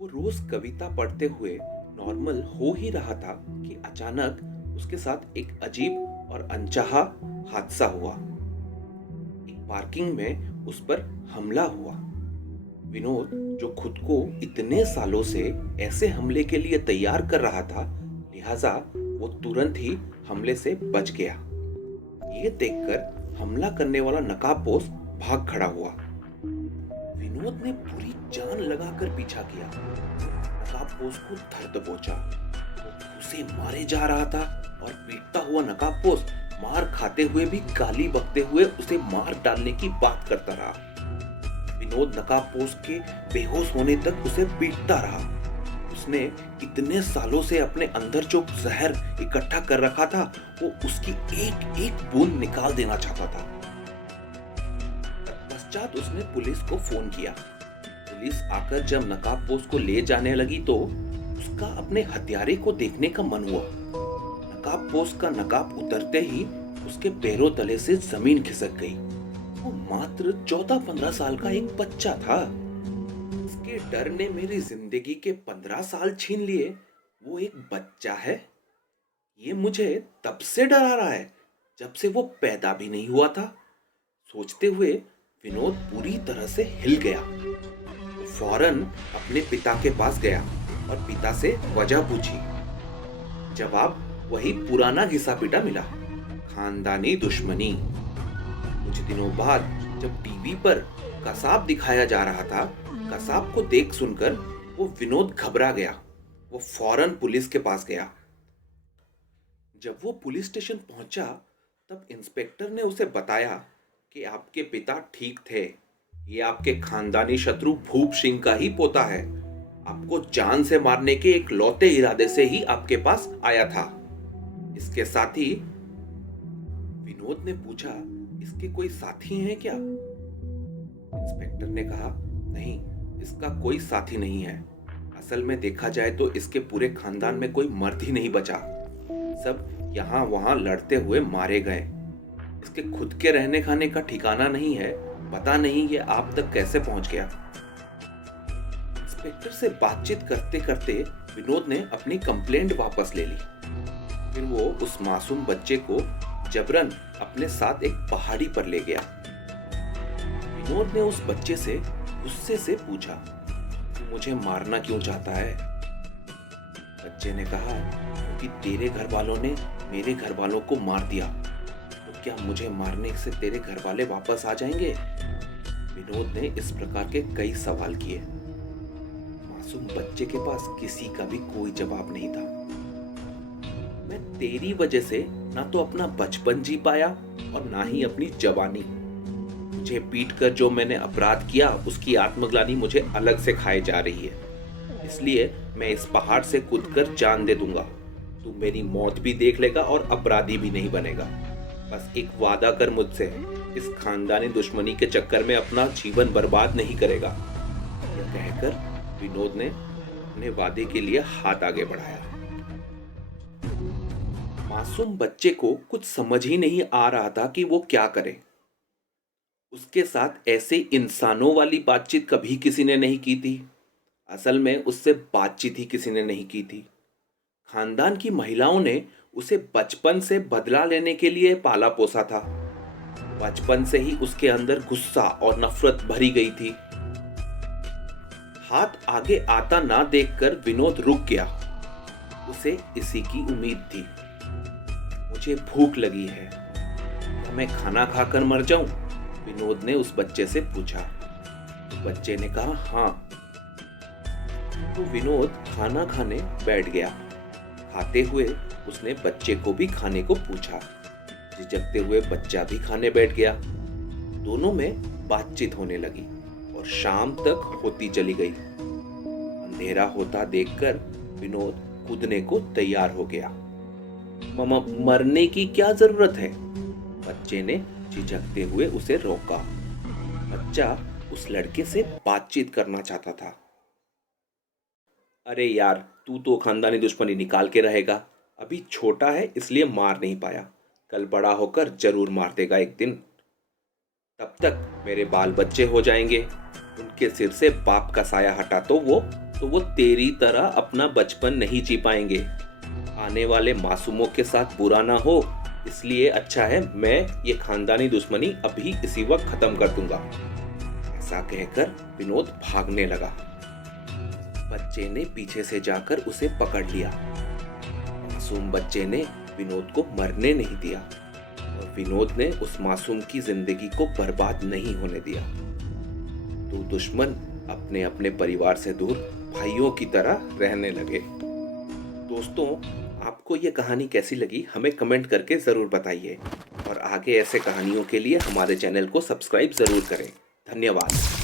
वो रोज कविता पढ़ते हुए नॉर्मल हो ही रहा था कि अचानक उसके साथ एक अजीब और अनचाहा हादसा हुआ। एक पार्किंग में उस पर हमला हुआ। विनोद, जो खुद को इतने सालों से ऐसे हमले के लिए तैयार कर रहा था, लिहाजा वो तुरंत ही हमले से बच गया। ये देखकर हमला करने वाला नकाबपोश भाग खड़ा हुआ। विनोद ने पूरी जान लगाकर पीछा किया। नकाबपोश को दर्द पहुंचा। वो उसे मारे जा रहा था और पीटता हुआ नकाबपोश मार खाते हुए भी गाली बकते हुए उसे मार डालने की बात करता रहा। विनोद नकाबपोश के बेहोश होने तक उसे पीटता रहा। उसने इतने सालों से अपने अंदर जो जहर इकट्ठा कर रखा था, वो उसकी एक एक बूंद निकाल देना चाहता था। तत्पश्चात उसने पुलिस को फोन किया। पुलिस आकर जब नकाबपोश को ले जाने लगी तो उसका अपने हत्यारे को देखने का मन हुआ। नकाबपोश का नकाब उतरते ही उसके पैरों तले से जमीन खिसक गई। वो मात्र 14-15 साल का एक बच्चा था। इसके डर ने मेरी जिंदगी के 15 साल छीन लिए। वो एक बच्चा है। ये मुझे तब से डरा रहा है जब से वो पैदा भी नहीं हुआ था। सोचते हुए विनोद पूरी तरह से हिल गया। वो फौरन अपने पिता के पास गया और पिता से वजह पूछी। जवाब वही पुराना घिसा पिटा मिला, खानदानी दुश्मनी। कुछ दिनों बाद जब टीवी पर कसाब दिखाया जा रहा था, कसाब को देख सुनकर वो विनोद घबरा गया। वो फौरन पुलिस के पास गया। जब वो पुलिस स्टेशन पहुंचा तब इंस्पेक्टर ने उसे बताया कि आपके पिता ठीक थे। ये आपके खानदानी शत्रु भूप सिंह का ही पोता है। आपको जान से मारने के एक लौते इरादे से ही आपके पास आया था। इसके साथ ही विनोद ने पूछा, इसके कोई साथी हैं क्या? इंस्पेक्टर ने कहा, नहीं, इसका कोई साथी नहीं है। असल में देखा जाए तो इसके पूरे खानदान में कोई मर्द ही नहीं बचा। सब यहाँ वहाँ लड़ते हुए मारे गए। इसके खुद के रहने खाने का ठिकाना नहीं है। पता नहीं ये आप तक कैसे पहुंच गया। इंस्पेक्टर से बातचीत करते करते विनोद ने अपनी कंप्लेंट वापस ले ली। फिर वो उस मासूम बच्चे को जबरन अपने साथ एक पहाड़ी पर ले गया। विनोद ने उस बच्चे से गुस्से से पूछा, तू मुझे मारना क्यों चाहता है? बच्चे ने कहा, क्योंकि तेरे घर वालों ने मेरे घर वालों को मार दिया, तो क्या मुझे मारने से तेरे घर वाले वापस आ जाएंगे? विनोद ने इस प्रकार के कई सवाल किए। मासूम बच्चे के पास किसी का भी कोई जवाब नहीं था। मैं तेरी वजह से ना तो अपना बचपन जी पाया और ना ही अपनी जवानी। मुझे पीट कर जो मैंने अपराध किया उसकी आत्मग्लानि मुझे अलग से खाए जा रही है। इसलिए मैं इस पहाड़ से कूदकर जान दे दूंगा। तू मेरी मौत भी देख लेगा और अपराधी भी नहीं बनेगा। बस एक वादा कर मुझसे, इस खानदानी दुश्मनी के चक्कर में अपना जीवन बर्बाद नहीं करेगा। यह कहकर विनोद ने अपने वादे के लिए हाथ आगे बढ़ाया। मासूम बच्चे को कुछ समझ ही नहीं आ रहा था कि वो क्या करे। उसके साथ ऐसे इंसानों वाली बातचीत कभी किसी ने नहीं की थी। असल में उससे बातचीत ही किसी ने नहीं की थी। खानदान की महिलाओं ने उसे बचपन से बदला लेने के लिए पाला पोसा था। बचपन से ही उसके अंदर गुस्सा और नफरत भरी गई थी। हाथ आगे आता ना देखकर विनोद रुक गया। उसे इसी की उम्मीद थी। मुझे भूख लगी है, क्या मैं खाना खाकर मर जाऊं? विनोद ने उस बच्चे से पूछा। बच्चे ने कहा, हाँ। तो विनोद खाना खाने बैठ गया। खाते हुए उसने बच्चे को भी खाने को पूछा। झिझकते हुए बच्चा भी खाने बैठ गया। दोनों में बातचीत होने लगी और शाम तक होती चली गई। अंधेरा होता देखकर विनोद कूदने को तैयार हो गया। मरने की क्या जरूरत है? बच्चे ने झिझकते हुए उसे रोका। बच्चा उस लड़के से बातचीत करना चाहता था। अरे यार, तू तो खानदानी दुश्मनी निकाल के रहेगा। अभी छोटा है इसलिए मार नहीं पाया, कल बड़ा होकर जरूर मार देगा एक दिन। तब तक मेरे बाल बच्चे हो जाएंगे, उनके सिर से बाप का साया हटा तो वो तो वो तेरी तरह अपना बचपन नहीं जी पाएंगे। आने वाले मासूमों के साथ बुरा ना हो, इसलिए अच्छा है मैं ये खानदानी दुश्मनी अभी इसी वक्त खत्म कर दूंगा। ऐसा कहकर विनोद भागने लगा। बच्चे ने पीछे से जाकर उसे पकड़ लिया। मासूम बच्चे ने विनोद को मरने नहीं दिया और विनोद ने उस मासूम की जिंदगी को बर्बाद नहीं होने दिया। दो दुश्मन अपने अपने परिवार से दूर भाइयों की तरह रहने लगे। दोस्तों, आपको ये कहानी कैसी लगी हमें कमेंट करके ज़रूर बताइए और आगे ऐसे कहानियों के लिए हमारे चैनल को सब्सक्राइब ज़रूर करें। धन्यवाद।